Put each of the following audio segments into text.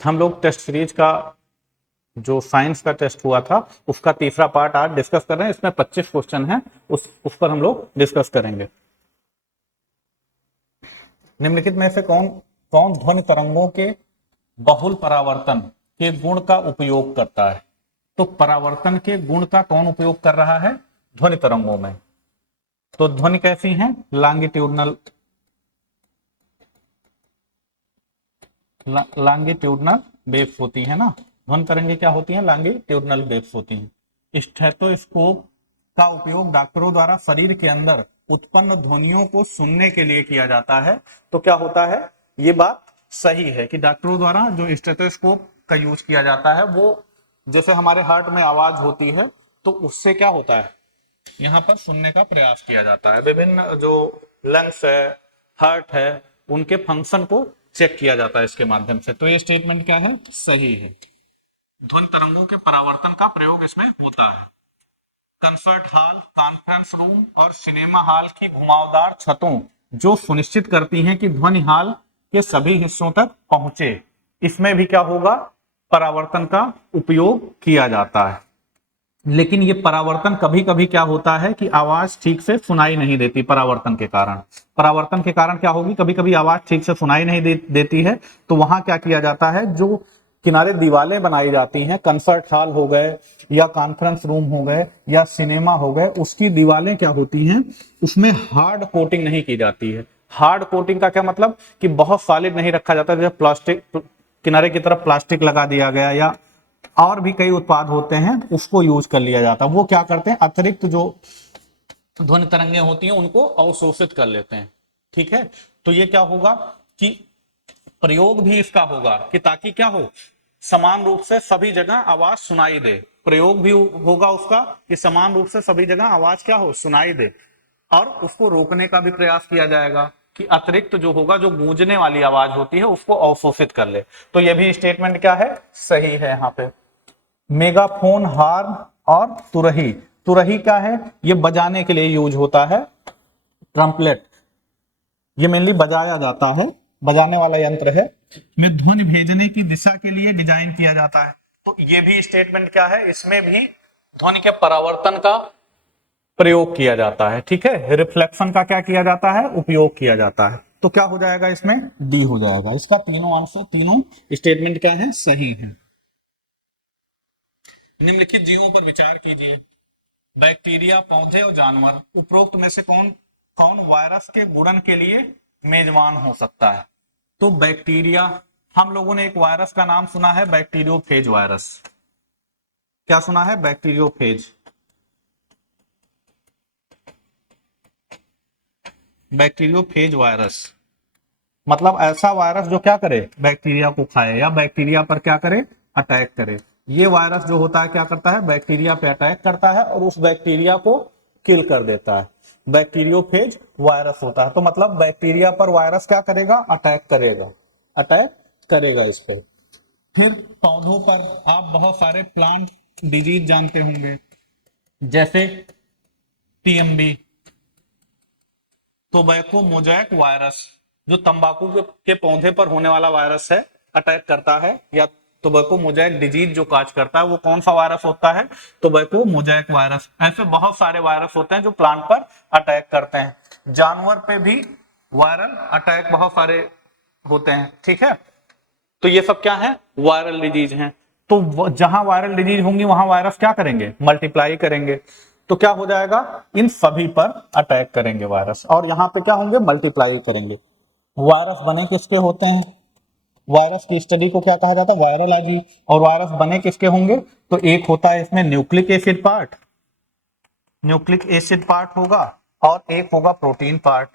हम लोग test series का जो साइंस का टेस्ट हुआ था उसका तीसरा पार्ट आज डिस्कस कर रहे हैं। इसमें 25 क्वेश्चन है, उस पर हम लोग डिस्कस करेंगे। निम्नलिखित में से कौन कौन ध्वनि तरंगों के बहुल परावर्तन के गुण का उपयोग करता है? तो परावर्तन के गुण का कौन उपयोग कर रहा है ध्वनि तरंगों में? तो ध्वनि कैसी है? लॉन्गिट्यूडनल लॉन्गिट्यूडनल वेव्स होती है ना। ध्वनि तरंगे क्या होती हैं? लॉन्गिट्यूडनल वेव्स होती हैं। स्टेथोस्कोप का उपयोग डॉक्टरों द्वारा शरीर के अंदर उत्पन्न ध्वनियों को सुनने के लिए किया जाता है। तो क्या होता है, ये बात सही है कि डॉक्टरों द्वारा जो स्टेथोस्कोप का यूज किया जाता है वो जैसे हमारे हार्ट में आवाज होती है तो उससे क्या होता है, यहाँ पर सुनने का प्रयास किया जाता है। विभिन्न जो लंग्स है, हार्ट है, उनके फंक्शन को चेक किया जाता है इसके माध्यम से। तो ये स्टेटमेंट क्या है? सही है। ध्वनि तरंगों के परावर्तन का प्रयोग इसमें होता है। कंसर्ट हॉल, कॉन्फ्रेंस रूम और सिनेमा हॉल की घुमावदार छतों जो सुनिश्चित करती हैं कि ध्वनि हॉल के सभी हिस्सों तक पहुंचे, इसमें भी क्या होगा? परावर्तन का उपयोग किया जाता है। लेकिन ये परावर्तन कभी कभी क्या होता है कि आवाज ठीक से सुनाई नहीं देती। परावर्तन के कारण क्या होगी, कभी कभी आवाज ठीक से सुनाई नहीं देती है। तो वहां क्या किया जाता है, जो किनारे दीवारें बनाई जाती हैं, कंसर्ट हॉल हो गए या कॉन्फ्रेंस रूम हो गए या सिनेमा हो गए, उसकी दीवारें क्या होती हैं, उसमें हार्ड कोटिंग नहीं की जाती है। हार्ड कोटिंग का क्या मतलब कि बहुत सॉलिड नहीं रखा जाता। जैसे प्लास्टिक, किनारे की तरफ प्लास्टिक लगा दिया गया या और भी कई उत्पाद होते हैं उसको यूज कर लिया जाता है। वो क्या करते हैं, अतिरिक्त जो ध्वनि तरंगे होती हैं उनको अवशोषित कर लेते हैं। ठीक है, तो ये क्या होगा कि प्रयोग भी इसका होगा कि ताकि क्या हो, समान रूप से सभी जगह आवाज सुनाई दे। प्रयोग भी होगा उसका कि समान रूप से सभी जगह आवाज क्या हो, सुनाई दे। और उसको रोकने का भी प्रयास किया जाएगा कि अतिरिक्त जो होगा, जो गूंजने वाली आवाज होती है उसको अवशोषित कर ले। तो ये भी स्टेटमेंट क्या है? सही है। यहाँ पे मेगाफोन, हार्न और तुरही। तुरही क्या है? ये बजाने के लिए यूज होता है। ट्रम्पलेट, ये मेनली बजाया जाता है, बजाने वाला यंत्र है। में ध्वनि भेजने की दिशा के लिए डिजाइन किया जाता है। तो ये भी स्टेटमेंट क्या है, इसमें भी ध्वनि के परावर्तन का प्रयोग किया जाता है। ठीक है, रिफ्लेक्शन का क्या किया जाता है, उपयोग किया जाता है। तो क्या हो जाएगा इसमें? डी हो जाएगा। इसका तीनों आंसर, तीनों स्टेटमेंट क्या है, सही है। निम्नलिखित जीवों पर विचार कीजिए। बैक्टीरिया, पौधे और जानवर। उपरोक्त में से कौन कौन वायरस के गुणन के लिए मेजबान हो सकता है? तो बैक्टीरिया, हम लोगों ने एक वायरस का नाम सुना है, बैक्टीरियोफेज वायरस। क्या सुना है? बैक्टीरियोफेज। बैक्टीरियोफेज वायरस मतलब ऐसा वायरस जो क्या करे, बैक्टीरिया को खाए या बैक्टीरिया पर क्या करे, अटैक करे। ये वायरस जो होता है क्या करता है, बैक्टीरिया पे अटैक करता है और उस बैक्टीरिया को किल कर देता है। बैक्टीरियोफेज वायरस होता है। तो मतलब बैक्टीरिया पर वायरस क्या करेगा, अटैक करेगा, अटैक करेगा इस पे। फिर पौधों पर आप बहुत सारे प्लांट डिजीज जानते होंगे, जैसे टीएमबी, टोबैको मोजैक वायरस, जो तंबाकू के पौधे पर होने वाला वायरस है, अटैक करता है। या टोबैको मोजैक डिजीज जो काज करता है वो कौन सा वायरस होता है, टोबैको मोजैक वायरस। ऐसे बहुत सारे वायरस होते हैं जो प्लांट पर अटैक करते हैं। जानवर पे भी वायरल अटैक बहुत सारे होते हैं। ठीक है, तो ये सब क्या है, वायरल डिजीज हैं। तो जहां वायरल डिजीज होंगी वहां वायरस क्या करेंगे, मल्टीप्लाई करेंगे। तो क्या हो जाएगा, इन सभी पर अटैक करेंगे वायरस और यहां पे क्या होंगे, मल्टीप्लाई करेंगे। वायरस बने किसके होते हैं, वायरस की स्टडी को क्या कहा जाता है, वायरोलॉजी। और वायरस बने किसके होंगे, तो एक होता है इसमें nucleic acid part, nucleic acid part होगा, और एक होगा प्रोटीन पार्ट।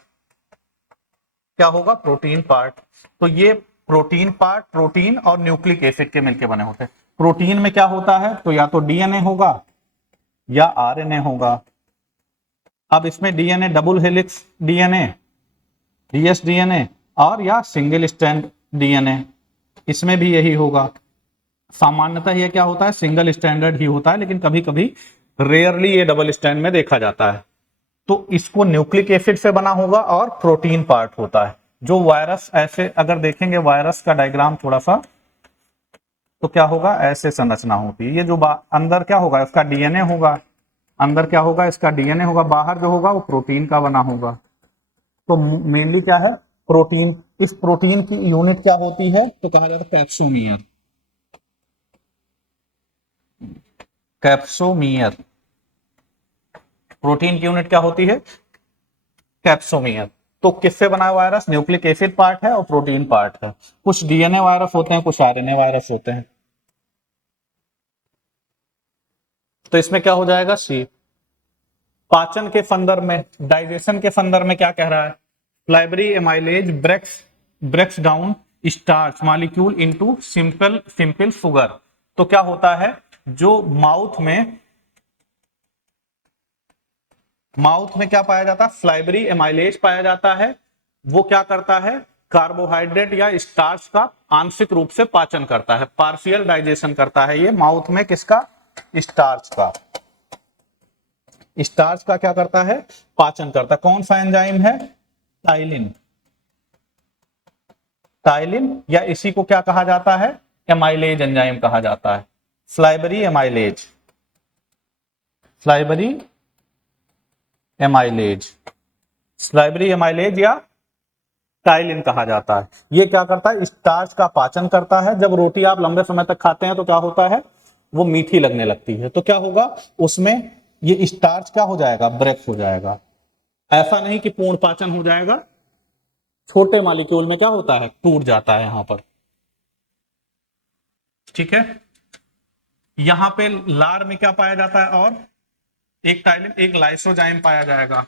क्या होगा, प्रोटीन पार्ट। तो ये प्रोटीन पार्ट, प्रोटीन और न्यूक्लिक एसिड के मिलकर बने होते हैं। प्रोटीन में क्या होता है, तो या तो डीएनए होगा या आरएनए होगा। अब इसमें DNA double helix DNA, DS DNA और या सिंगल स्ट्रैंड डीएनए, इसमें भी यही होगा। सामान्यतः ये क्या होता है, सिंगल स्टैंडर्ड ही होता है, लेकिन कभी कभी रेयरली ये डबल स्टैंड में देखा जाता है। तो इसको न्यूक्लिक एसिड से बना होगा और प्रोटीन पार्ट होता है। जो वायरस, ऐसे अगर देखेंगे वायरस का डायग्राम थोड़ा सा, तो क्या होगा, ऐसे संरचना होती है। ये जो अंदर क्या होगा, इसका डीएनए होगा, अंदर क्या होगा, इसका डीएनए होगा, बाहर जो होगा वो प्रोटीन का बना होगा। तो मेनली क्या है, प्रोटीन। इस प्रोटीन की यूनिट क्या होती है, तो कहा जाता है कैप्सोमियर। कैप्सोमियर, प्रोटीन की यूनिट क्या होती है, कैप्सोमियर। तो किससे बना हुआ वायरस, न्यूक्लिक एसिड पार्ट है और प्रोटीन पार्ट है। कुछ डीएनए वायरस होते हैं, कुछ आरएनए वायरस होते हैं। तो इसमें क्या हो जाएगा, सी। पाचन के संदर्भ में, डाइजेशन के संदर्भ में क्या कह रहा है, फ्लाइबरी amylase breaks down starch molecule into simple simple sugar. तो क्या होता है, जो माउथ में क्या पाया जाता है, फ्लाइबरी एमाइलेज पाया जाता है। वो क्या करता है, कार्बोहाइड्रेट या स्टार्च का आंशिक रूप से पाचन करता है, पार्शियल डाइजेशन करता है ये माउथ में, किसका, स्टार्च का। स्टार्च का क्या करता है, पाचन करता है। कौन सा एंजाइम है, टाइलिन। टाइलिन या इसी को क्या कहा जाता है, एमाइलेज एंजाइम कहा जाता है। फ्लाइबरी एमाइलेज, फ्लाइबरी एमाइलेज, फ्लाइबरी एमाइलेज या टाइलिन कहा जाता है। ये क्या करता है, स्टार्च का पाचन करता है। जब रोटी आप लंबे समय तक खाते हैं तो क्या होता है, वो मीठी लगने लगती है। तो क्या होगा, उसमें ये स्टार्च क्या हो जाएगा, ब्रेक हो जाएगा। ऐसा नहीं कि पूर्ण पाचन हो जाएगा, छोटे मॉलिक्यूल में क्या होता है, टूट जाता है यहां पर। ठीक है, यहां पे लार में क्या पाया जाता है, और एक टाइलिन, एक लाइसोजाइम पाया जाएगा।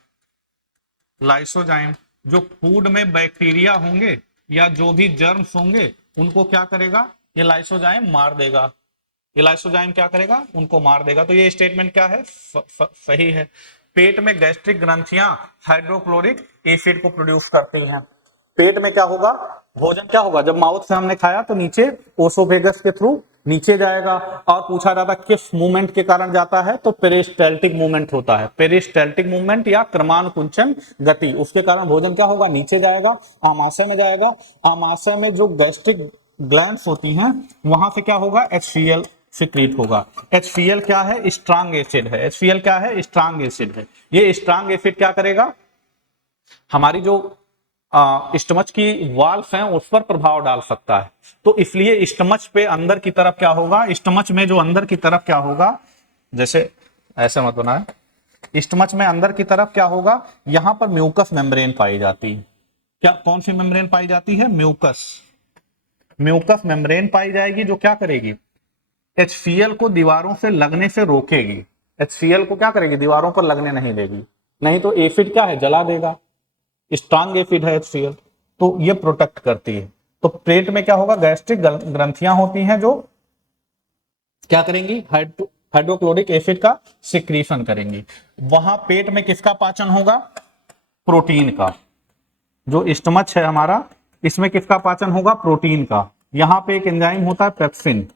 लाइसोजाइम जो फूड में बैक्टीरिया होंगे या जो भी जर्म्स होंगे उनको क्या करेगा, ये लाइसोजाइम मार देगा। ये लाइसोजाइम क्या करेगा, उनको मार देगा। तो ये स्टेटमेंट क्या है, सही है। पेट में गैस्ट्रिक ग्रंथियां हाइड्रोक्लोरिक एसिड को प्रोड्यूस करती हैं। पेट में क्या होगा, भोजन क्या होगा, जब माउथ से हमने खाया तो नीचे ओसोफेगस के थ्रू नीचे जाएगा। और पूछा जाता किस मूवमेंट के कारण जाता है, तो पेरिस्टाल्टिक मूवमेंट होता है। पेरिस्टाल्टिक मूवमेंट या क्रमानुकुंचन गति, उसके कारण भोजन क्या होगा, नीचे जाएगा, आमाशय में जाएगा। आमाशय में जो गैस्ट्रिक ग्लैंड्स होती हैं वहां से क्या होगा, HCl सिक्रीट होगा। HCl क्या है, स्ट्रांग एसिड है। HCl क्या है, स्ट्रांग एसिड है। ये स्ट्रांग एसिड क्या करेगा, हमारी जो स्टमच की वाल्व हैं उस पर प्रभाव डाल सकता है। तो इसलिए स्टमच पे अंदर की तरफ क्या होगा, स्टमच में जो अंदर की तरफ क्या होगा, जैसे ऐसे मत बनाए, स्टमच में अंदर की तरफ क्या होगा, यहां पर म्यूकस मेम्ब्रेन पाई जाती है। क्या, कौन सी मेम्ब्रेन पाई जाती है, म्यूकस। म्यूकस मेम्ब्रेन पाई जाएगी जो क्या करेगी, HCl को दीवारों से लगने से रोकेगी। HCl को क्या करेगी, दीवारों पर लगने नहीं देगी, नहीं तो एसिड क्या है, जला देगा। स्ट्रांग एसिड है HCl, तो ये प्रोटेक्ट करती है। तो पेट में क्या होगा, गैस्ट्रिक ग्रंथियां होती हैं जो क्या करेंगी, हाइड्रोक्लोरिक एसिड का सिक्रीशन करेंगी। वहां पेट में किसका पाचन होगा, प्रोटीन का। जो स्टमच है हमारा, इसमें किसका पाचन होगा, प्रोटीन का। यहां पे एक एंजाइम होता है पेप्सिन।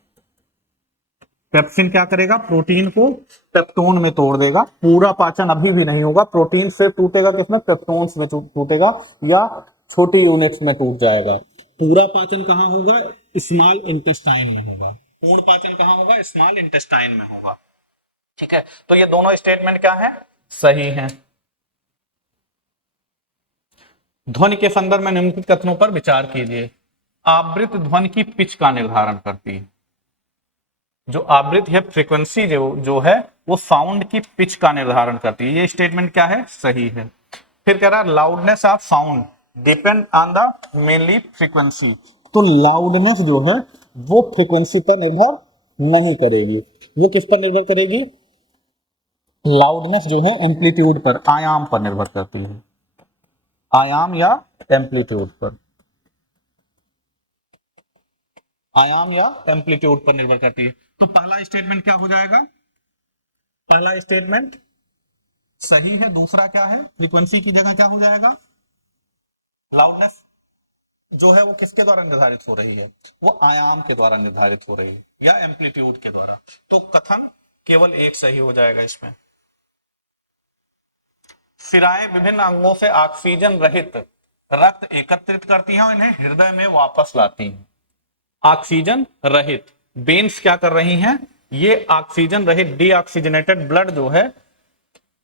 पेप्सिन क्या करेगा, प्रोटीन को पेप्टोन में तोड़ देगा। पूरा पाचन अभी भी नहीं होगा, प्रोटीन से टूटेगा किसमें, पेप्टोन्स में टूटेगा या छोटी यूनिट्स में टूट जाएगा। पूरा पाचन कहां होगा, स्मॉल इंटेस्टाइन में होगा। पूर्ण पाचन कहां होगा, स्मॉल इंटेस्टाइन में होगा। ठीक है, तो ये दोनों स्टेटमेंट क्या है, सही है। ध्वनि के संदर्भ में निम्नलिखित कथनों पर विचार कीजिए। आवृत्त ध्वनि की पिच का निर्धारण करती है। जो आवृत्ति है, फ्रीक्वेंसी जो है वो साउंड की पिच का निर्धारण करती है। ये स्टेटमेंट क्या है, सही है। फिर कह रहा है loudness of sound depend on the mainly frequency. तो लाउडनेस जो है वो फ्रीक्वेंसी पर निर्भर नहीं करेगी, वो किस पर निर्भर करेगी, लाउडनेस जो है एम्पलीट्यूड पर, आयाम पर निर्भर करती है, आयाम या एम्पलीट्यूड पर, आयाम या एम्पलीट्यूड पर निर्भर करती है। तो पहला स्टेटमेंट क्या हो जाएगा, पहला स्टेटमेंट सही है। दूसरा क्या है, फ्रीक्वेंसी की जगह क्या हो जाएगा, लाउडनेस जो है वो किसके द्वारा निर्धारित हो रही है, वो आयाम के द्वारा निर्धारित हो रही है या एम्पलीट्यूड के द्वारा। तो कथन केवल एक सही हो जाएगा इसमें। सिराएं विभिन्न अंगों से ऑक्सीजन रहित रक्त एकत्रित करती हैं और इन्हें हृदय में वापस लाती हैं। ऑक्सीजन रहित, वेन्स क्या कर रही हैं, ये ऑक्सीजन रहित डीऑक्सीजनेटेड ब्लड जो है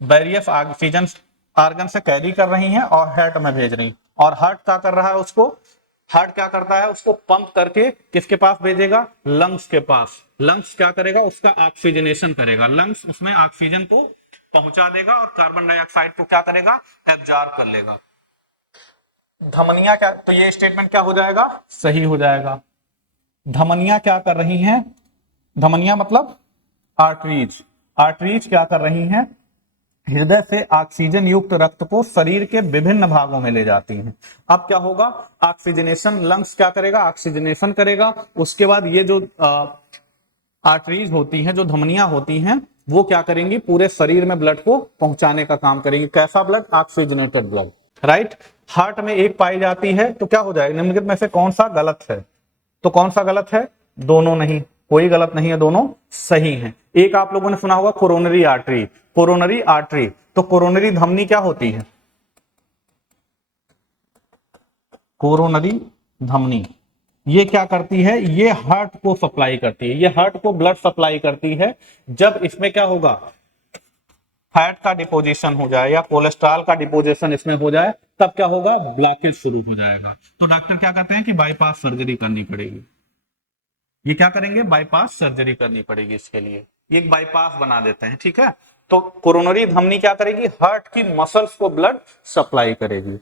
वेरियस ऑक्सीजन आर्गन से कैरी कर रही हैं और हार्ट में भेज रही। और हार्ट क्या कर रहा है, उसको हार्ट क्या करता है, उसको पंप करके किसके पास भेजेगा, लंग्स के पास। लंग्स क्या करेगा, उसका ऑक्सीजनेशन करेगा, लंग्स उसमें ऑक्सीजन को पहुंचा देगा और कार्बन डाइऑक्साइड को क्या करेगा, एब्जॉर्ब कर लेगा। धमनियां क्या, तो ये स्टेटमेंट क्या हो जाएगा, सही हो जाएगा। धमनियां क्या कर रही हैं, धमनियां मतलब आर्टरीज, आर्टरीज क्या कर रही हैं, हृदय से ऑक्सीजन युक्त रक्त को शरीर के विभिन्न भागों में ले जाती हैं। अब क्या होगा, ऑक्सीजनेशन, लंग्स क्या करेगा, ऑक्सीजनेशन करेगा। उसके बाद ये जो आर्टरीज होती हैं, जो धमनियां होती हैं, वो क्या करेंगी, पूरे शरीर में ब्लड को पहुंचाने का काम करेंगी। कैसा blood, oxygenated blood, right. Heart में एक पाई जाती है, तो क्या हो जाएगा, निम्नलिखित में से कौन सा गलत है, तो कौन सा गलत है, दोनों नहीं, कोई गलत नहीं है, दोनों सही हैं। एक आप लोगों ने सुना होगा कोरोनरी आर्टरी, कोरोनरी आर्टरी, तो कोरोनरी धमनी क्या होती है, कोरोनरी धमनी, ये क्या करती है, ये हार्ट को सप्लाई करती है, ये हार्ट को ब्लड सप्लाई करती है। जब इसमें क्या होगा, फैट का डिपोजिशन हो जाए या कोलेस्ट्रॉल का डिपोजिशन इसमें हो जाए, तब क्या होगा, ब्लॉकेज शुरू हो जाएगा। तो डॉक्टर क्या कहते हैं कि बाईपास सर्जरी करनी पड़ेगी। ये क्या करेंगे, बाईपास सर्जरी करनी पड़ेगी इसके लिए, ये एक बाईपास बना देते हैं, ठीक है। तो कोरोनरी धमनी क्या करेगी, हार्ट की मसल्स को ब्लड सप्लाई करेगी।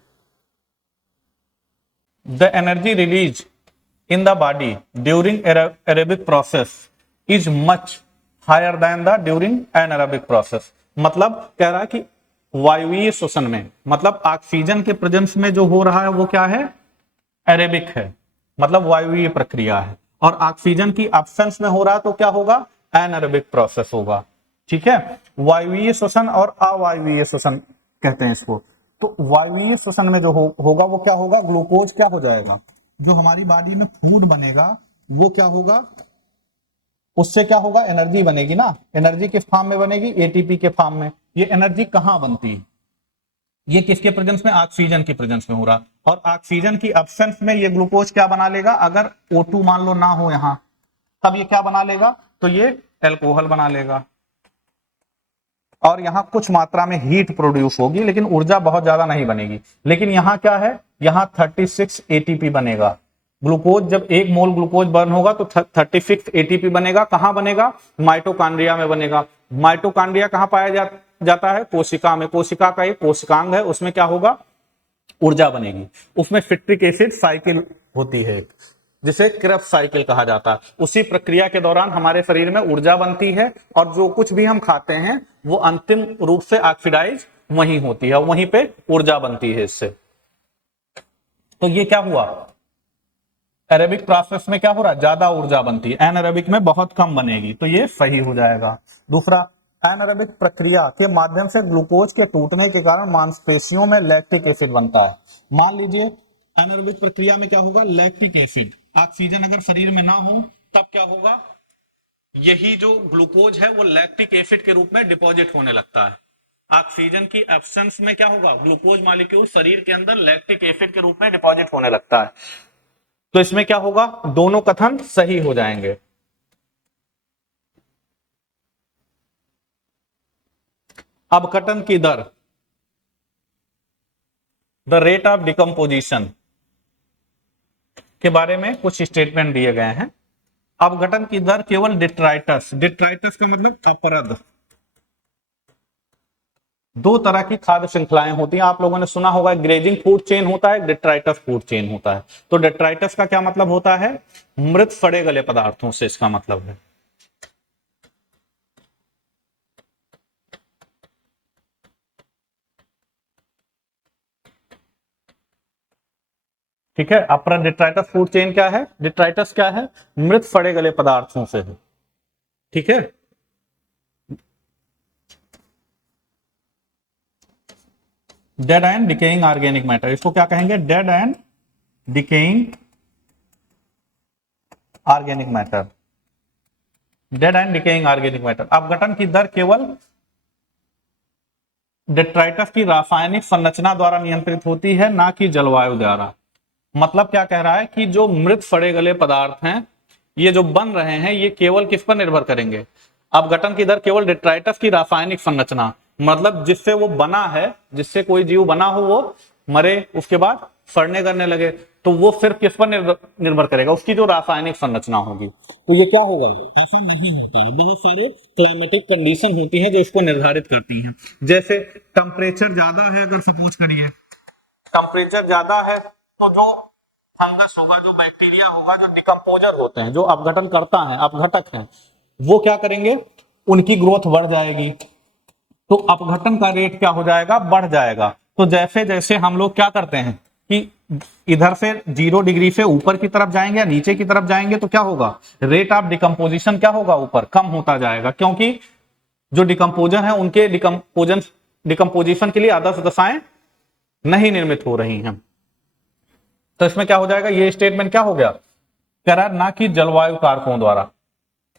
The energy release in the body during aerobic process is much higher than the during anaerobic process. मतलब कह रहा है कि वायुवीय श्वसन में, मतलब ऑक्सीजन के प्रेजेंस में जो हो रहा है वो क्या है, एरोबिक है, मतलब वायुवीय प्रक्रिया है। और ऑक्सीजन की एब्सेंस में हो रहा है तो क्या होगा, एनारोबिक प्रोसेस होगा, ठीक है। वायुवीय श्वसन और अवायुवीय श्वसन कहते हैं इसको। तो वायुवीय श्वसन में जो होगा वो क्या होगा, ग्लूकोज क्या हो जाएगा, जो हमारी बॉडी में फूड बनेगा वो क्या होगा, उससे क्या होगा, एनर्जी बनेगी ना, एनर्जी किस फॉर्म में बनेगी, एटीपी के फॉर्म में। ये एनर्जी कहां बनती है, ये किसके प्रेजेंस में, ऑक्सीजन की प्रेजेंस में हो रहा। और ऑक्सीजन की एब्सेंस में ये ग्लूकोज क्या बना लेगा, अगर O2 मान लो ना हो यहां, तब ये क्या बना लेगा, तो ये एल्कोहल बना लेगा। और यहां कुछ मात्रा में हीट प्रोड्यूस होगी, लेकिन ऊर्जा बहुत ज्यादा नहीं बनेगी। लेकिन यहां क्या है, यहां 36 एटीपी बनेगा। ग्लूकोज, जब 1 मोल ग्लूकोज बर्न होगा तो 36 एटीपी बनेगा। कहां बनेगा, माइटोकॉन्ड्रिया में बनेगा। माइटोकॉन्ड्रिया कहां पाया जाता है, कोशिका में। कोशिका का एक कोशिकांग है, उसमें क्या होगा, ऊर्जा बनेगी। उसमें सिट्रिक एसिड साइकिल होती है, जिसे क्रेब्स साइकिल कहा जाता है। उसी प्रक्रिया के दौरान हमारे शरीर में ऊर्जा बनती है और जो कुछ भी हम खाते हैं वो अंतिम रूप से ऑक्सीडाइज वहीं होती है, वहीं पे ऊर्जा बनती है इससे। तो ये क्या हुआ, एरोबिक प्रोसेस में क्या हो रहा है, ज्यादा ऊर्जा बनती है, एनारोबिक में बहुत कम बनेगी, तो ये सही हो जाएगा। दूसरा, एनारोबिक प्रक्रिया के माध्यम से ग्लूकोज के टूटने के कारण मांसपेशियों में लैक्टिक एसिड बनता है। मान लीजिए एनारोबिक प्रक्रिया में क्या होगा, लैक्टिक एसिड, ऑक्सीजन अगर शरीर में ना हो तब क्या होगा, यही जो ग्लूकोज है वो लैक्टिक एसिड के रूप में डिपॉजिट होने लगता है। ऑक्सीजन की एब्सेंस में क्या होगा, ग्लूकोज मॉलिक्यूल शरीर के अंदर लैक्टिक एसिड के रूप में डिपॉजिट होने लगता है। तो इसमें क्या होगा, दोनों कथन सही हो जाएंगे। अपघटन की दर, द रेट ऑफ डिकम्पोजिशन के बारे में कुछ स्टेटमेंट दिए गए हैं। अपघटन की दर केवल डिट्राइटस, डिट्राइटस का मतलब अपरद, दो तरह की खाद्य श्रृंखलाएं होती हैं। आप लोगों ने सुना होगा, ग्रेजिंग फूड चेन होता है, डिट्राइटस फूड चेन होता है। तो डिट्राइटस का क्या मतलब होता है, मृत सड़े गले पदार्थों से इसका मतलब है। ठीक है, अपरा डिट्राइटस फूड चेन क्या है, डिट्राइटस क्या है, मृत सड़े गले पदार्थों से है, ठीक है। Dead and decaying organic matter, इसको क्या कहेंगे, dead and decaying organic matter, dead and decaying organic matter. अपघटन की दर केवल डिट्राइटस की रासायनिक संरचना द्वारा नियंत्रित होती है, ना कि जलवायु द्वारा। मतलब क्या कह रहा है कि जो मृत सड़े गले पदार्थ हैं ये जो बन रहे हैं ये केवल किस पर निर्भर करेंगे, अपघटन की दर केवल डेट्राइटस की रासायनिक संरचना, मतलब जिससे वो बना है, जिससे कोई जीव बना हो वो मरे उसके बाद सड़ने करने लगे, तो वो सिर्फ किस पर निर्भर करेगा, उसकी जो रासायनिक संरचना होगी। तो ये क्या होगा, ऐसा नहीं होता है। बहुत सारे क्लाइमेटिक कंडीशन होती है जो इसको निर्धारित करती हैं। जैसे टेम्परेचर ज्यादा है, अगर सपोज करिए टेम्परेचर ज्यादा है तो जो फंगस होगा, जो बैक्टीरिया होगा, जो डिकम्पोजर होते हैं, जो अपघटन करता है, अपघटक है, वो क्या करेंगे, उनकी ग्रोथ बढ़ जाएगी, तो अपघटन का रेट क्या हो जाएगा, बढ़ जाएगा। तो जैसे जैसे हम लोग क्या करते हैं कि इधर से 0 डिग्री से ऊपर की तरफ जाएंगे या नीचे की तरफ जाएंगे तो क्या होगा, रेट ऑफ डिकम्पोजिशन क्या होगा, ऊपर कम होता जाएगा, क्योंकि जो डिकम्पोजर है उनके डिकम्पोजिशन के लिए आदर्श दशाएं नहीं निर्मित हो रही हैं। तो इसमें क्या हो जाएगा, ये स्टेटमेंट क्या हो गया, कह रहा ना कि जलवायु कारकों द्वारा,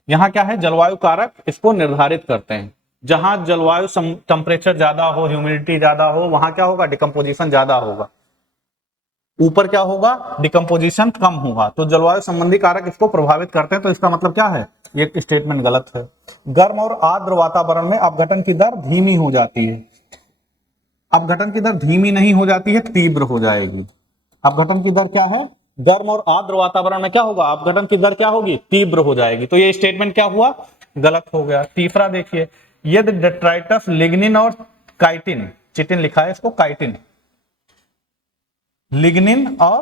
यहां क्या है, जलवायु कारक इसको निर्धारित करते हैं। जहां जलवायु टेम्परेचर ज्यादा हो, ह्यूमिडिटी ज्यादा हो, वहां क्या होगा, डिकम्पोजिशन ज्यादा होगा, ऊपर क्या होगा, डिकम्पोजिशन कम होगा। तो जलवायु संबंधी कारक इसको प्रभावित करते हैं। तो इसका मतलब क्या है, ये स्टेटमेंट गलत है। गर्म और आर्द्र वातावरण में अपघटन की दर धीमी हो जाती है। अपघटन की दर धीमी नहीं हो जाती है, तीव्र हो जाएगी। अपघटन की दर क्या है, गर्म और आर्द्र वातावरण में क्या होगा, अपघटन की दर क्या होगी, तीव्र हो जाएगी। तो ये स्टेटमेंट क्या हुआ, गलत हो गया। तीसरा देखिए, यदि डेट्राइटस लिग्निन और काइटिन, चिटिन लिखा है इसको काइटिन, लिग्निन और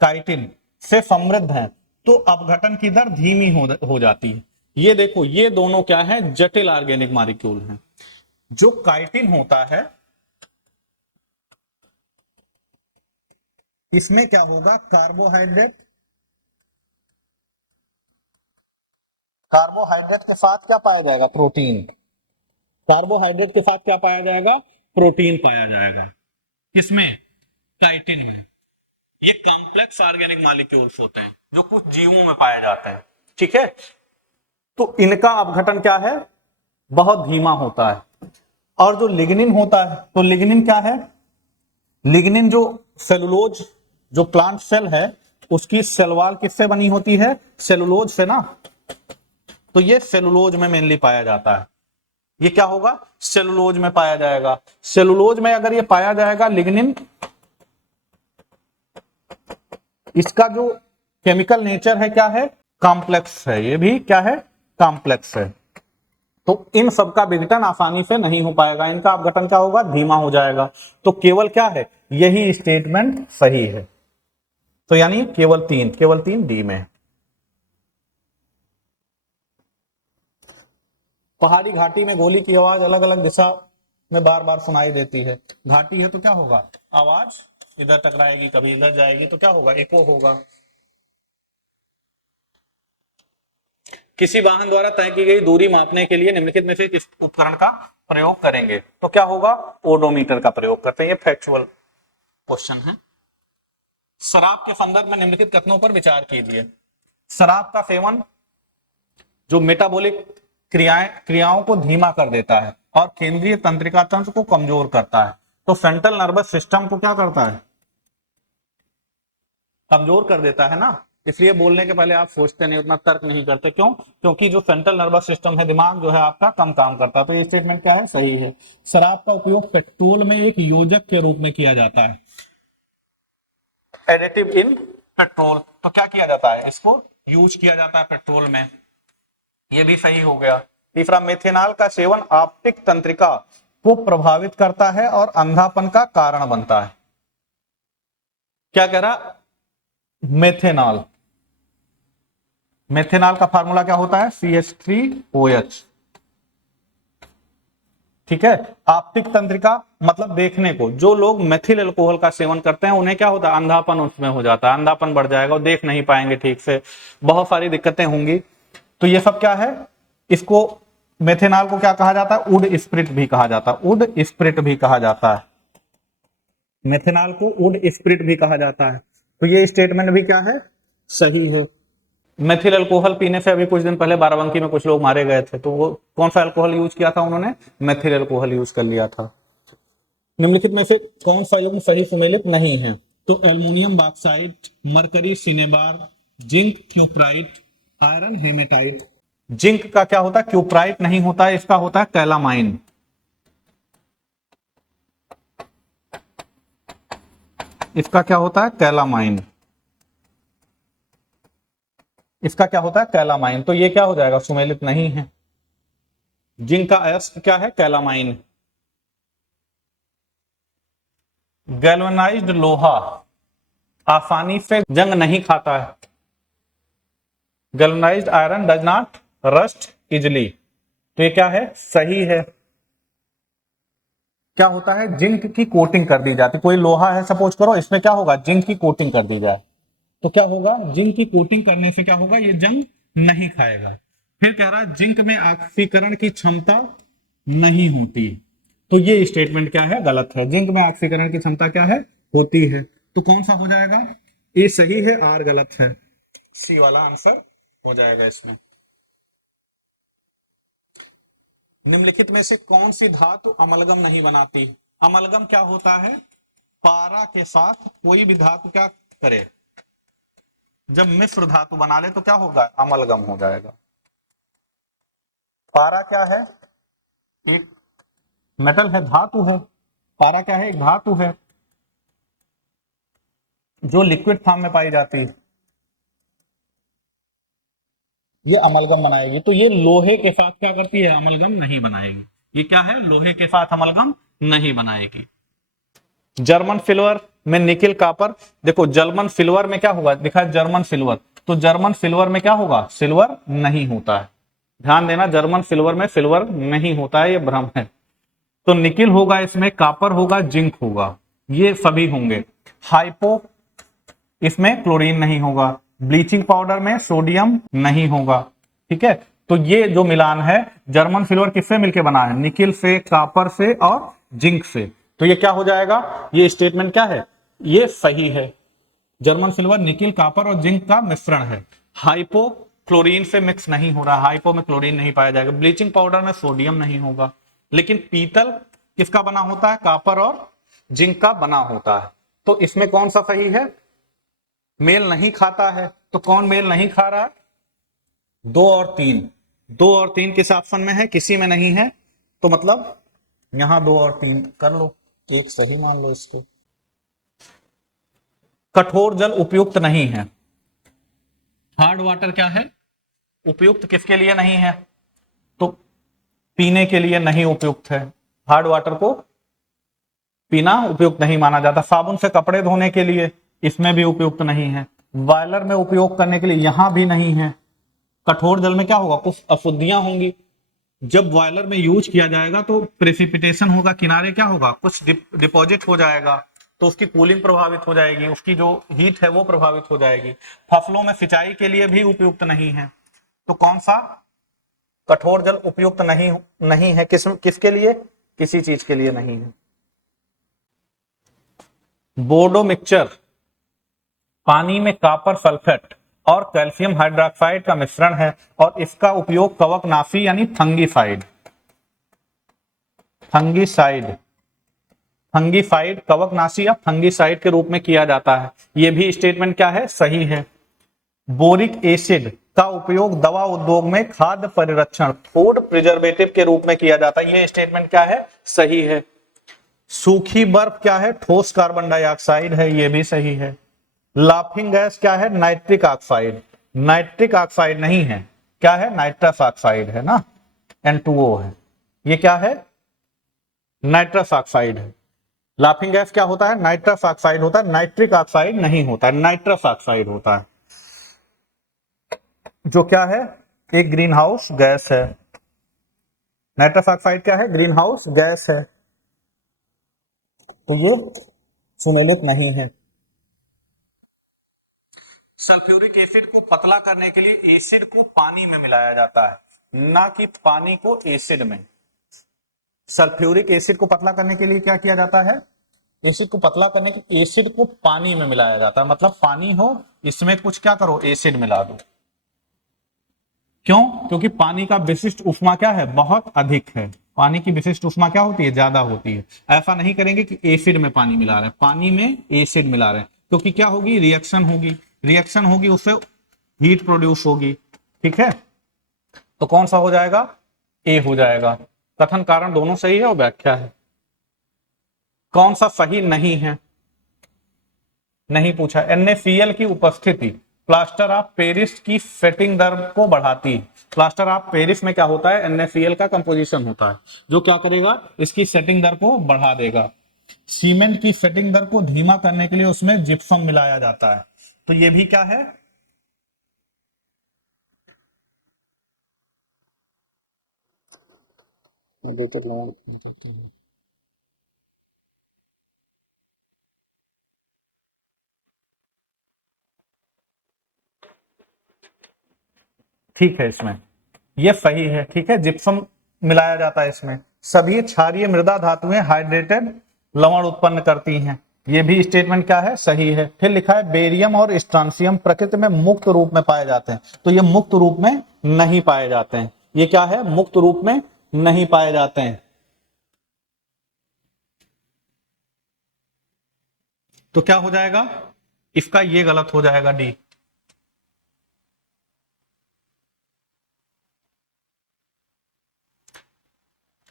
काइटिन से समृद्ध है तो अपघटन की दर धीमी हो जाती है। ये देखो, ये दोनों क्या है, जटिल ऑर्गेनिक मॉलिक्यूल हैं। जो काइटिन होता है इसमें क्या होगा, कार्बोहाइड्रेट, कार्बोहाइड्रेट के साथ क्या पाया जाएगा, प्रोटीन, कार्बोहाइड्रेट के साथ क्या पाया जाएगा, प्रोटीन पाया जाएगा। किसमें, काइटिन में। ये कॉम्प्लेक्स ऑर्गेनिक मॉलिक्यूल्स होते हैं जो कुछ जीवों में पाए जाते हैं, ठीक है। तो इनका अपघटन क्या है, बहुत धीमा होता है। और जो लिग्निन होता है, तो लिग्निन क्या है, लिग्निन जो सेलुलोज, जो प्लांट सेल है उसकी सेल वॉल किससे बनी होती है, सेलुलोज से ना। तो ये सेलुलोज में मेनली पाया जाता है। ये क्या होगा, सेलुलोज में पाया जाएगा। सेलुलोज में अगर ये पाया जाएगा लिग्निन, इसका जो केमिकल नेचर है क्या है, कॉम्प्लेक्स है। ये भी क्या है, कॉम्प्लेक्स है। तो इन सब का विघटन आसानी से नहीं हो पाएगा, इनका अपघटन क्या होगा, धीमा हो जाएगा। तो केवल क्या है, यही स्टेटमेंट सही है। तो यानी केवल तीन डी में। पहाड़ी घाटी में गोली की आवाज अलग अलग दिशा में बार बार सुनाई देती है। घाटी है तो क्या होगा, आवाज इधर टकराएगी, कभी इधर जाएगी, तो क्या होगा, इको होगा। किसी वाहन द्वारा तय की गई दूरी मापने के लिए निम्नलिखित में से किस उपकरण का प्रयोग करेंगे, तो क्या होगा, ओडोमीटर का प्रयोग करते हैं। ये फैक्चुअल क्वेश्चन है। शराब के संदर्भ में निम्नलिखित कथनों पर विचार कीजिए। शराब का सेवन जो मेटाबॉलिक क्रियाओं को धीमा कर देता है और केंद्रीय तंत्रिका तंत्र को कमजोर करता है। तो सेंट्रल नर्वस सिस्टम को क्या करता है, कमजोर कर देता है ना। इसलिए बोलने के पहले आप सोचते नहीं, उतना तर्क नहीं करते। क्यों, क्योंकि जो सेंट्रल नर्वस सिस्टम है, दिमाग जो है आपका कम काम करता है। तो ये स्टेटमेंट क्या है, सही है। शराब का उपयोग पेट्रोल में एक योजक के रूप में किया जाता है, एडिटिव इन पेट्रोल। तो क्या किया जाता है, इसको यूज किया जाता है पेट्रोल में। ये भी सही हो गया। तीसरा, मेथेनॉल का सेवन ऑप्टिक तंत्रिका को प्रभावित करता है और अंधापन का कारण बनता है। क्या कह रहा, मेथेनॉल, मेथेनॉल का फार्मूला क्या होता है, CH3OH, ठीक है। ऑप्टिक तंत्रिका मतलब देखने को, जो लोग मेथिल अल्कोहल का सेवन करते हैं उन्हें क्या होता है, अंधापन उसमें हो जाता है, अंधापन बढ़ जाएगा और देख नहीं पाएंगे ठीक से, बहुत सारी दिक्कतें होंगी। तो ये सब क्या है, इसको मेथेनॉल को क्या कहा जाता है, वुड स्प्रिट भी कहा जाता है, वुड स्प्रिट भी कहा जाता है। मेथेनॉल को वुड स्प्रिट भी कहा जाता है। तो ये स्टेटमेंट भी क्या है, सही है। मेथिल अल्कोहल पीने से अभी कुछ दिन पहले बाराबंकी में कुछ लोग मारे गए थे, तो वो कौन सा अल्कोहल यूज किया था उन्होंने, मेथिल अल्कोहल यूज कर लिया था। निम्नलिखित में से कौन सा युग्म सही सुमेलित नहीं है, तो aluminium bauxite, mercury cinnabar, zinc cuprite, iron haematite. Zinc का क्या होता है, क्यूप्राइट नहीं होता है, इसका होता है कैलामाइन। इसका क्या होता है, कैलामाइन। इसका क्या होता है, कैलामाइन। तो ये क्या हो जाएगा, सुमेलित नहीं है। जिंक का अयस्क क्या है, कैलामाइन। गैल्वेनाइज्ड लोहा आसानी से जंग नहीं खाता है। Galvanised iron does not rust easily. तो ये क्या है, सही है। क्या होता है, जिंक की कोटिंग कर दी जाती। कोई लोहा है सपोज करो, इसमें क्या होगा, जिंक की कोटिंग कर दी जाए तो क्या होगा, जिंक की कोटिंग करने से क्या होगा, ये जंग नहीं खाएगा। फिर कह रहा है जिंक में ऑक्सीकरण की क्षमता नहीं होती। तो ये स्टेटमेंट क्या है, गलत है। जिंक में ऑक्सीकरण की क्षमता क्या है, होती है। तो कौन सा हो जाएगा, ए सही है, आर गलत है। सी वाला आंसर हो जाएगा इसमें। निम्नलिखित में से कौन सी धातु अमलगम नहीं बनाती। अमलगम क्या होता है, पारा के साथ कोई भी धातु क्या करे, जब मिश्र धातु बना ले तो क्या होगा, अमलगम हो जाएगा। पारा क्या है, एक मेटल है, धातु है। पारा क्या है, एक धातु है जो लिक्विड फॉर्म में पाई जाती है। ये अमलगम बनाएगी। तो ये लोहे के साथ क्या करती है, अमलगम नहीं बनाएगी। ये क्या है, लोहे के साथ अमलगम नहीं बनाएगी। जर्मन सिल्वर में निकिल कॉपर, देखो जर्मन सिल्वर में क्या होगा, दिखा जर्मन सिल्वर, तो जर्मन सिल्वर में क्या होगा, सिल्वर नहीं होता है। ध्यान देना, जर्मन सिल्वर में सिल्वर नहीं होता है, ये भ्रम है। तो निकिल होगा, इसमें कॉपर होगा, जिंक होगा, ये सभी होंगे। हाइपो, इसमें क्लोरीन नहीं होगा। ब्लीचिंग पाउडर में सोडियम नहीं होगा। ठीक है, तो ये जो मिलान है, जर्मन सिल्वर किससे मिलके बना है, निकिल से, कॉपर से और जिंक से। तो ये क्या हो जाएगा, ये स्टेटमेंट क्या है, ये सही है। जर्मन सिल्वर निकिल, कॉपर और जिंक का मिश्रण है। हाइपो क्लोरीन से मिक्स नहीं हो रहा, हाइपो में क्लोरीन नहीं पाया जाएगा। ब्लीचिंग पाउडर में सोडियम नहीं होगा। लेकिन पीतल किसका बना होता है, कॉपर और जिंक का बना होता है। तो इसमें कौन सा सही है, मेल नहीं खाता है। तो कौन मेल नहीं खा रहा है, 2 और 3। 2 और 3 किस ऑप्शन में है, किसी में नहीं है। तो मतलब यहां 2 और 3 कर लो, एक सही मान लो इसको। कठोर जल उपयुक्त नहीं है। हार्ड वाटर क्या है, उपयुक्त किसके लिए नहीं है, तो पीने के लिए नहीं उपयुक्त है। हार्ड वाटर को पीना उपयुक्त नहीं माना जाता। साबुन से कपड़े धोने के लिए, इसमें भी उपयुक्त नहीं है। बॉयलर में उपयोग करने के लिए, यहां भी नहीं है। कठोर जल में क्या होगा, कुछ अशुद्धियां होंगी। जब बॉयलर में यूज किया जाएगा तो प्रेसिपिटेशन होगा, किनारे क्या होगा, कुछ डिपॉजिट हो जाएगा, तो उसकी कूलिंग प्रभावित हो जाएगी, उसकी जो हीट है वो प्रभावित हो जाएगी। फसलों में सिंचाई के लिए भी उपयुक्त नहीं है। तो कौन सा कठोर जल उपयुक्त नहीं है, किसके लिए, किसी चीज के लिए नहीं है। बोर्डो मिक्सचर पानी में कॉपर सल्फेट और कैल्शियम हाइड्रोक्साइड का मिश्रण है और इसका उपयोग कवकनाशी यानी फंगीसाइड कवकनाशी या फंगीसाइड के रूप में किया जाता है। यह भी स्टेटमेंट क्या है, सही है। बोरिक एसिड का उपयोग दवा उद्योग में खाद्य परिरक्षण फूड प्रिजर्वेटिव के रूप में किया जाता है। यह स्टेटमेंट क्या है, सही है। सूखी बर्फ क्या है, ठोस कार्बन डाइऑक्साइड है, यह भी सही है। लाफिंग गैस क्या है, नाइट्रिक ऑक्साइड, नाइट्रिक ऑक्साइड नहीं है, क्या है, नाइट्रस ऑक्साइड है ना, N2O है। ये क्या है, नाइट्रस ऑक्साइड है। लाफिंग गैस क्या होता है, नाइट्रस ऑक्साइड होता है, नाइट्रिक ऑक्साइड नहीं होता है, नाइट्रस ऑक्साइड होता है, जो क्या है, एक ग्रीन हाउस गैस है। नाइट्रस ऑक्साइड क्या है, ग्रीन हाउस गैस है। तो ये सुमेलित नहीं है। सल्फ्यूरिक एसिड को पतला करने के लिए एसिड को पानी में मिलाया जाता है, ना कि पानी को एसिड में। सल्फ्यूरिक एसिड को पतला करने के लिए क्या किया जाता है, एसिड को पतला करने के एसिड को पानी में मिलाया जाता है। मतलब पानी हो, इसमें कुछ क्या करो, एसिड मिला दो। क्यों, क्योंकि पानी का विशिष्ट उष्मा क्या है, बहुत अधिक है। पानी की विशिष्ट उष्मा क्या होती है, ज्यादा होती है। ऐसा नहीं करेंगे कि एसिड में पानी मिला रहे हैं, पानी में एसिड मिला रहे हैं, क्योंकि क्या होगी, रिएक्शन होगी, रिएक्शन होगी, उससे हीट प्रोड्यूस होगी। ठीक है, तो कौन सा हो जाएगा, ए हो जाएगा। कथन कारण दोनों सही है और व्याख्या है। कौन सा सही नहीं है, नहीं पूछा। NaCl की उपस्थिति प्लास्टर ऑफ पेरिस की फेटिंग दर को बढ़ाती है। प्लास्टर ऑफ पेरिस में क्या होता है, NaCl का कंपोजिशन होता है, जो क्या करेगा, इसकी सेटिंग दर को बढ़ा देगा। सीमेंट की सेटिंग दर को धीमा करने के लिए उसमें जिप्सम मिलाया जाता है। तो ये भी क्या है, ठीक है, इसमें ये सही है। ठीक है, जिप्सम मिलाया जाता है इसमें। सभी क्षारीय मृदा धातुएं हाइड्रेटेड लवण उत्पन्न करती हैं। ये भी स्टेटमेंट क्या है, सही है। फिर लिखा है बेरियम और स्ट्रांसियम प्रकृति में मुक्त रूप में पाए जाते हैं। तो ये मुक्त रूप में नहीं पाए जाते हैं। ये क्या है, मुक्त रूप में नहीं पाए जाते हैं। तो क्या हो जाएगा इसका, ये गलत हो जाएगा, डी।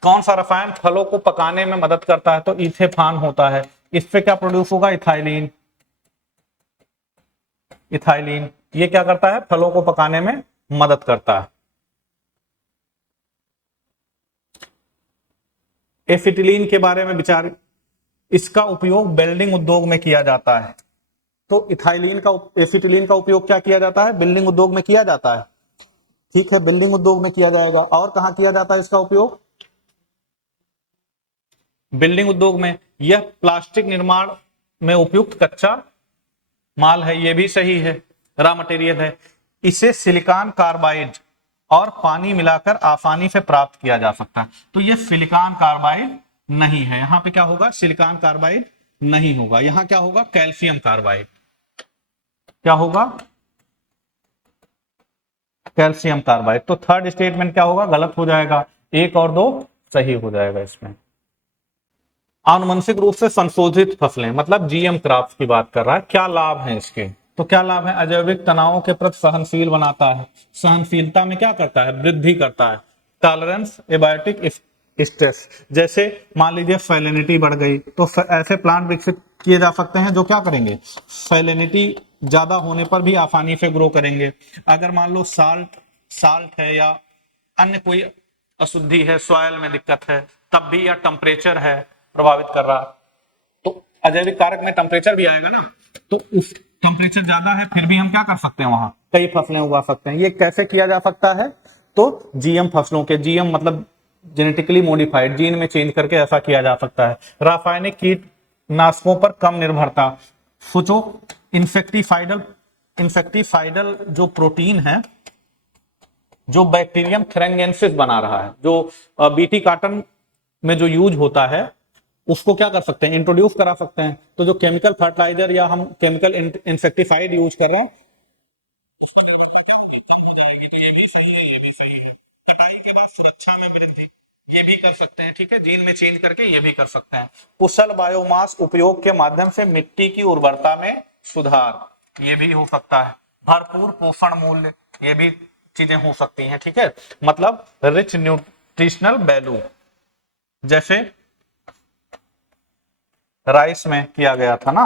कौन सा रसायन फलों को पकाने में मदद करता है, तो इथेफान होता है। इससे क्या प्रोड्यूस होगा, इथाइलिन। इथाइलिन ये क्या करता है, फलों को पकाने में मदद करता है। एसिटिलीन के बारे में विचार, इसका उपयोग वेल्डिंग उद्योग में किया जाता है। तो इथाइलिन का, एसिटिलीन का उपयोग क्या किया जाता है, बिल्डिंग उद्योग में किया जाता है। ठीक है, बिल्डिंग उद्योग में किया जाएगा। और कहां किया जाता है इसका उपयोग, बिल्डिंग उद्योग में। यह प्लास्टिक निर्माण में उपयुक्त कच्चा माल है, यह भी सही है, रॉ मटेरियल है। इसे सिलिकॉन कार्बाइड और पानी मिलाकर आसानी से प्राप्त किया जा सकता है। तो यह सिलिकॉन कार्बाइड नहीं है, यहां पे क्या होगा, सिलिकॉन कार्बाइड नहीं होगा। यहां क्या होगा, कैल्शियम कार्बाइड। क्या होगा, कैल्शियम कार्बाइड। तो थर्ड स्टेटमेंट क्या होगा, गलत हो जाएगा। एक और दो सही हो जाएगा इसमें। आनुवंशिक रूप से संशोधित फसलें, मतलब जीएम क्रॉप्स की बात कर रहा है। क्या लाभ है इसके, तो क्या लाभ है, अजैविक तनावों के प्रति सहनशील बनाता है। सहनशीलता में क्या करता है, वृद्धि करता है। टॉलरेंस एबायोटिक स्ट्रेस, जैसे मान लीजिए सैलिनिटी बढ़ गई, तो ऐसे प्लांट विकसित किए जा सकते हैं जो क्या करेंगे, सैलिनिटी ज्यादा होने पर भी आसानी से ग्रो करेंगे। अगर मान लो साल्ट है या अन्य कोई अशुद्धि है, सॉयल में दिक्कत है तब भी, या टेम्परेचर है प्रभावित कर रहा है, तो अजैविक कारक में टेम्परेचर भी आएगा ना, तो उस टेम्परेचर ज्यादा है फिर भी हम क्या कर सकते हैं, वहां कई फसलें उगा सकते हैं। ये कैसे किया जा सकता है, तो जीएम फसलों के, जीएम मतलब जेनेटिकली मॉडिफाइड, जीन में चेंज करके ऐसा किया जा सकता है। रासायनिक कीटनाशकों पर कम निर्भरता। सोचो, इंसेक्टिसाइडल जो प्रोटीन है, जो बैक्टीरियम थ्रेंगेंसिस बना रहा है, जो बीटी कॉटन में जो यूज होता है, उसको क्या कर सकते हैं, इंट्रोड्यूस करा सकते हैं। तो जो केमिकल फर्टिलाइजर या हम केमिकल इंसेक्टिसाइड यूज कर रहे हैं, कटाई के बाद सुरक्षा में वृद्धि, ये भी कर सकते हैं। ठीक है, जीन में चेंज करके ये भी कर सकते हैं। कुशल बायोमास उपयोग के माध्यम से मिट्टी की उर्वरता में सुधार, ये भी हो सकता है। भरपूर पोषण मूल्य, ये भी चीजें हो सकती हैं। ठीक है, मतलब रिच न्यूट्रिशनल वैल्यू, जैसे राइस में किया गया था ना,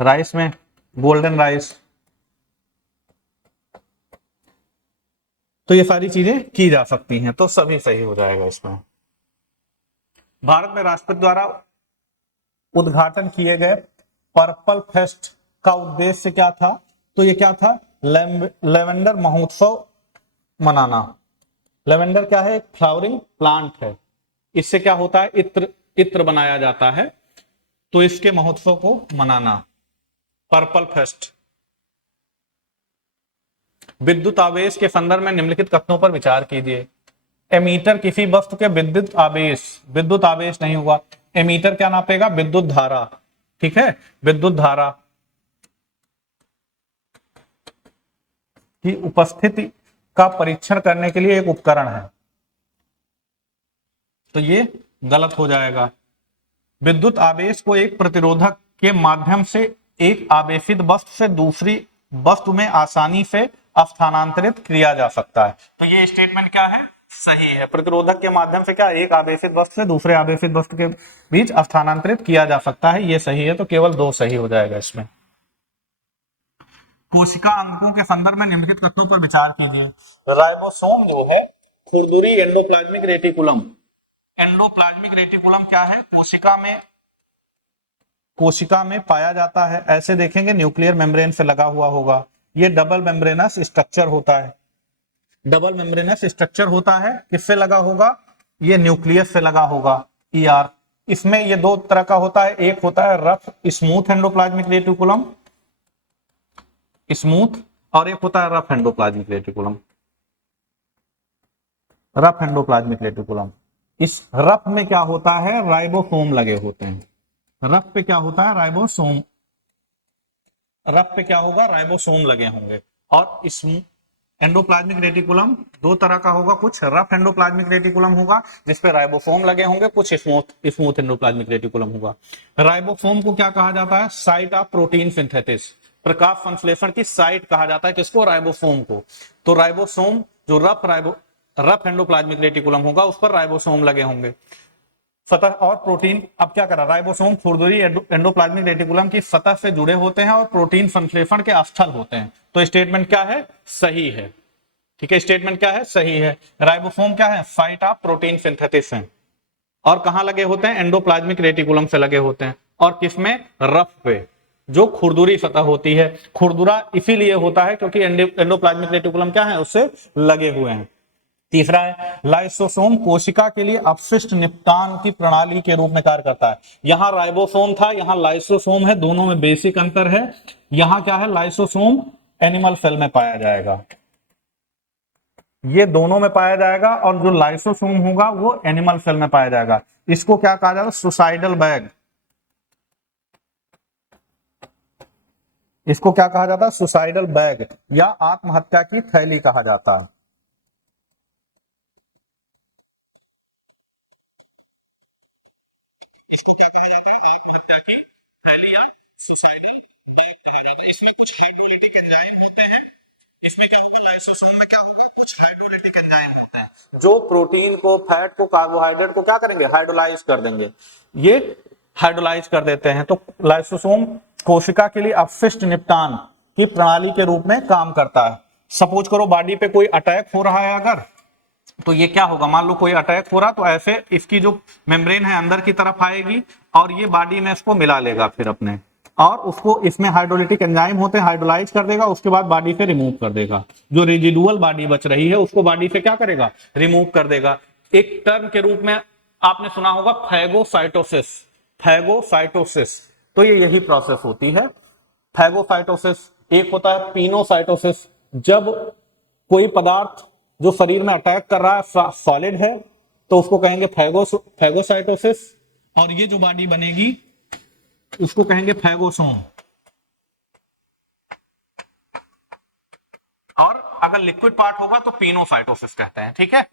राइस में गोल्डन राइस, तो ये सारी चीजें की जा सकती हैं। तो सभी सही हो जाएगा इसमें। भारत में राष्ट्रपति द्वारा उद्घाटन किए गए पर्पल फेस्ट का उद्देश्य क्या था, तो ये क्या था, लेवेंडर महोत्सव मनाना। लेवेंडर क्या है, एक फ्लावरिंग प्लांट है, इससे क्या होता है, इत्र इत्र बनाया जाता है, तो इसके महोत्सव को मनाना, पर्पल फेस्ट। विद्युत आवेश के संदर्भ में निम्नलिखित कथनों पर विचार कीजिए। एमीटर किसी वस्तु के विद्युत आवेश नहीं हुआ। एमीटर क्या नापेगा, विद्युत धारा। ठीक है, विद्युत धारा की उपस्थिति का परीक्षण करने के लिए एक उपकरण है, तो ये गलत हो जाएगा। विद्युत आवेश को एक प्रतिरोधक के माध्यम से एक आवेशित वस्तु से दूसरी वस्तु में आसानी से स्थानांतरित किया जा सकता है। तो ये स्टेटमेंट क्या है, सही है। प्रतिरोधक के माध्यम से क्या एक आवेशित वस्तु से दूसरे आवेशित वस्तु के बीच स्थानांतरित किया जा सकता है, ये सही है। तो केवल 2 सही हो जाएगा इसमें। कोशिका अंगकों के संदर्भ में निम्नलिखित कथनों पर विचार कीजिए। राइबोसोम जो है खुरदुरी एंडोप्लाज्मिक रेटिकुलम, एंडोप्लाज्मिक रेटिकुलम क्या है, कोशिका में पाया जाता है। ऐसे देखेंगे न्यूक्लियर मेम्ब्रेन से लगा हुआ होगा। ये डबल मेम्ब्रेनस स्ट्रक्चर होता है, डबल मेम्ब्रेनस स्ट्रक्चर होता है। किससे लगा होगा, ये न्यूक्लियस से लगा होगा, ईआर। इसमें ये 2 तरह का होता है, एक होता है rough smooth endoplasmic reticulum, smooth, और एक होता है rough endoplasmic reticulum, rough endoplasmic reticulum. इस रफ में क्या होता है, राइबोसोम लगे होते हैं। रफ पे क्या होता है, राइबोसोम, रफ पे क्या होगा, राइबोसोम लगे होंगे। और इस एंडोप्लाज्मिक रेटिकुलम 2 तरह का होगा, कुछ रफ एंडोप्लाज्मिक रेटिकुलम होगा जिसपे राइबोसोम लगे होंगे, कुछ स्मूथ एंडोप्लाज्मिक रेटिकुलम होगा। राइबोसोम को क्या कहा जाता है, साइट ऑफ प्रोटीन सिंथेसिस, प्रकाश संश्लेषण की साइट कहा जाता है किसको, राइबोसोम को। तो राइबोसोम जो रफ एंडोप्लाज्मिक रेटिकुलम होगा उस पर राइबोसोम लगे होंगे। सतह और प्रोटीन, अब क्या करा, राइबोसोम खुरदुरी एंडोप्लाज्मिक रेटिकुलम की सतह से जुड़े होते हैं और प्रोटीन संश्लेषण के स्थल होते हैं। तो स्टेटमेंट क्या है, सही है। ठीक है, स्टेटमेंट क्या है, सही है। राइबोसोम क्या है, साइट ऑफ प्रोटीन सिंथेसिस है। और कहां लगे होते हैं, एंडोप्लाज्मिक रेटिकुलम से लगे होते हैं। और किसमें, रफ पे, जो खुरदुरी सतह होती है। खुरदुरा इसीलिए होता है क्योंकि एंडोप्लाज्मिक रेटिकुलम क्या है, उससे लगे हुए हैं। तीसरा है, लाइसोसोम कोशिका के लिए अपशिष्ट निपटान की प्रणाली के रूप में कार्य करता है। यहां राइबोसोम था, यहां लाइसोसोम है, दोनों में बेसिक अंतर है। यहां क्या है, लाइसोसोम एनिमल सेल में पाया जाएगा, ये दोनों में पाया जाएगा, और जो लाइसोसोम होगा वो एनिमल सेल में पाया जाएगा। इसको क्या कहा जाएगा, सुसाइडल बैग, इसको क्या कहा जाता है, सुसाइडल बैग या आत्महत्या की थैली कहा जाता है। इसमें कुछ हाइड्रोलिटिक एंजाइम होते हैं, इसमें क्या होगा, लाइसोसोम में क्या होगा, कुछ हाइड्रोलिटिक एंजाइम होते हैं जो प्रोटीन को, फैट को, कार्बोहाइड्रेट को क्या करेंगे, हाइड्रोलाइज कर देंगे। ये हाइड्रोलाइज कर देते हैं। तो लाइसोसोम कोशिका के लिए अपशिष्ट निपटान की प्रणाली के रूप में काम करता है। सपोज करो बॉडी पे कोई अटैक हो रहा है अगर, तो ये क्या होगा, मान लो कोई अटैक हो रहा, तो ऐसे इसकी जो मेम्ब्रेन है अंदर की तरफ आएगी और ये बॉडी में इसको मिला लेगा फिर अपने, और उसको, इसमें हाइड्रोलिटिक एंजाइम होते हैं, हाइड्रोलाइज कर देगा, उसके बाद बॉडी से रिमूव कर देगा। जो रेजिडुअल बॉडी बच रही है उसको बॉडी से क्या करेगा, रिमूव कर देगा। एक टर्म के रूप में आपने सुना होगा फैगोसाइटोसिस, फैगोसाइटोसिस। तो ये यही प्रोसेस होती है, फैगोसाइटोसिस। एक होता है पिनोसाइटोसिस, जब कोई पदार्थ जो शरीर में अटैक कर रहा है सॉलिड है तो उसको कहेंगे फैगोसाइटोसिस, और ये जो बॉडी बनेगी उसको कहेंगे फैगोसोम। और अगर लिक्विड पार्ट होगा तो पिनोसाइटोसिस कहते हैं। ठीक है,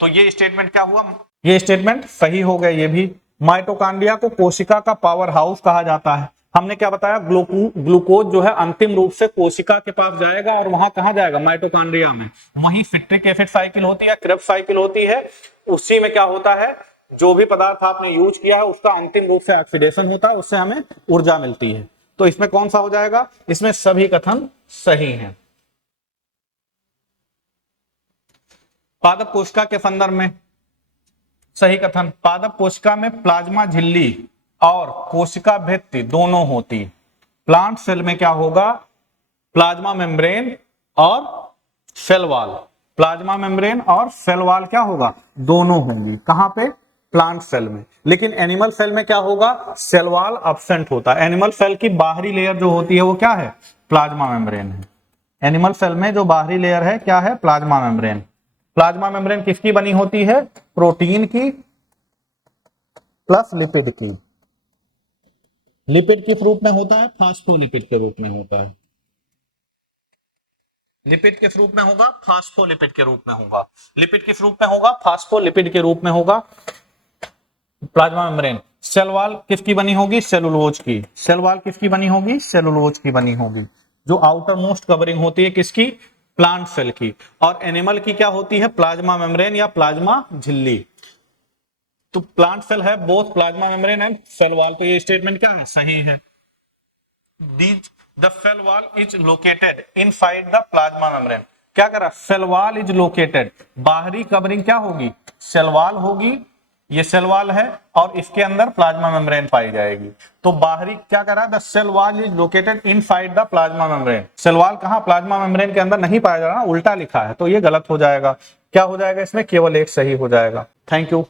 तो ये स्टेटमेंट क्या हुआ, ये स्टेटमेंट सही हो गया। ये भी, माइटोकांड्रिया को कोशिका का पावर हाउस कहा जाता है। हमने क्या बताया, ग्लूकोज जो है अंतिम रूप से कोशिका के पास जाएगा, और वहां कहां जाएगा, माइटोकांड्रिया में। वहीं सिट्रिक एसिड साइकिल होती है, क्रेब्स साइकिल होती है, उसी में क्या होता है, जो भी पदार्थ आपने यूज किया है उसका अंतिम रूप से ऑक्सीडेशन होता है, उससे हमें ऊर्जा मिलती है। तो इसमें कौन सा हो जाएगा, इसमें सभी कथन सही हैं। पादप कोशिका के संदर्भ में सही कथन, पादप कोशिका में प्लाज्मा झिल्ली और कोशिका भित्ति दोनों होती। प्लांट सेल में क्या होगा, प्लाज्मा मेम्ब्रेन और सेल वॉल, प्लाज्मा मेम्ब्रेन और सेल वॉल क्या होगा, दोनों होंगी। कहां पे, प्लांट सेल में। लेकिन एनिमल सेल में क्या होगा, सेल वॉल एब्सेंट होता है। एनिमल सेल की बाहरी लेयर जो होती है वो क्या है, प्लाज्मा मेम्ब्रेन है। एनिमल सेल में जो बाहरी लेयर है क्या है, प्लाज्मा मेम्ब्रेन। प्लाज्मा मेम्ब्रेन किसकी बनी होती है, प्रोटीन की प्लस लिपिड की। लिपिड किस रूप में होता है, फास्फोलिपिड के रूप में होता है। लिपिड किस रूप में होगा, फास्फोलिपिड के रूप में होगा। लिपिड किस रूप में होगा, फास्फोलिपिड के रूप में होगा प्लाज्मा मेम्ब्रेन। सेल वॉल किसकी बनी होगी, सेलुलोज की। सेल वॉल किसकी बनी होगी, सेलुलोज की बनी होगी। जो आउटर मोस्ट कवरिंग होती है किसकी, प्लांट सेल की, और एनिमल की क्या होती है, प्लाज्मा मेम्ब्रेन या प्लाज्मा झिल्ली। तो प्लांट सेल है both plasma membrane and cell wall, तो ये स्टेटमेंट क्या है, सही है। The cell wall is located inside the plasma membrane, क्या करा, सेल वॉल इज लोकेटेड, बाहरी कवरिंग क्या होगी, सेल वॉल होगी, ये सेल वॉल है और इसके अंदर प्लाज्मा मेम्ब्रेन पाई जाएगी। तो बाहरी क्या करा, the cell wall is located inside the plasma membrane, cell wall कहां, प्लाज्मा मेम्ब्रेन के अंदर नहीं पाया जा रहा, उल्टा लिखा है, तो ये गलत हो जाएगा। क्या हो जाएगा इसमें, केवल एक सही हो जाएगा। Thank you.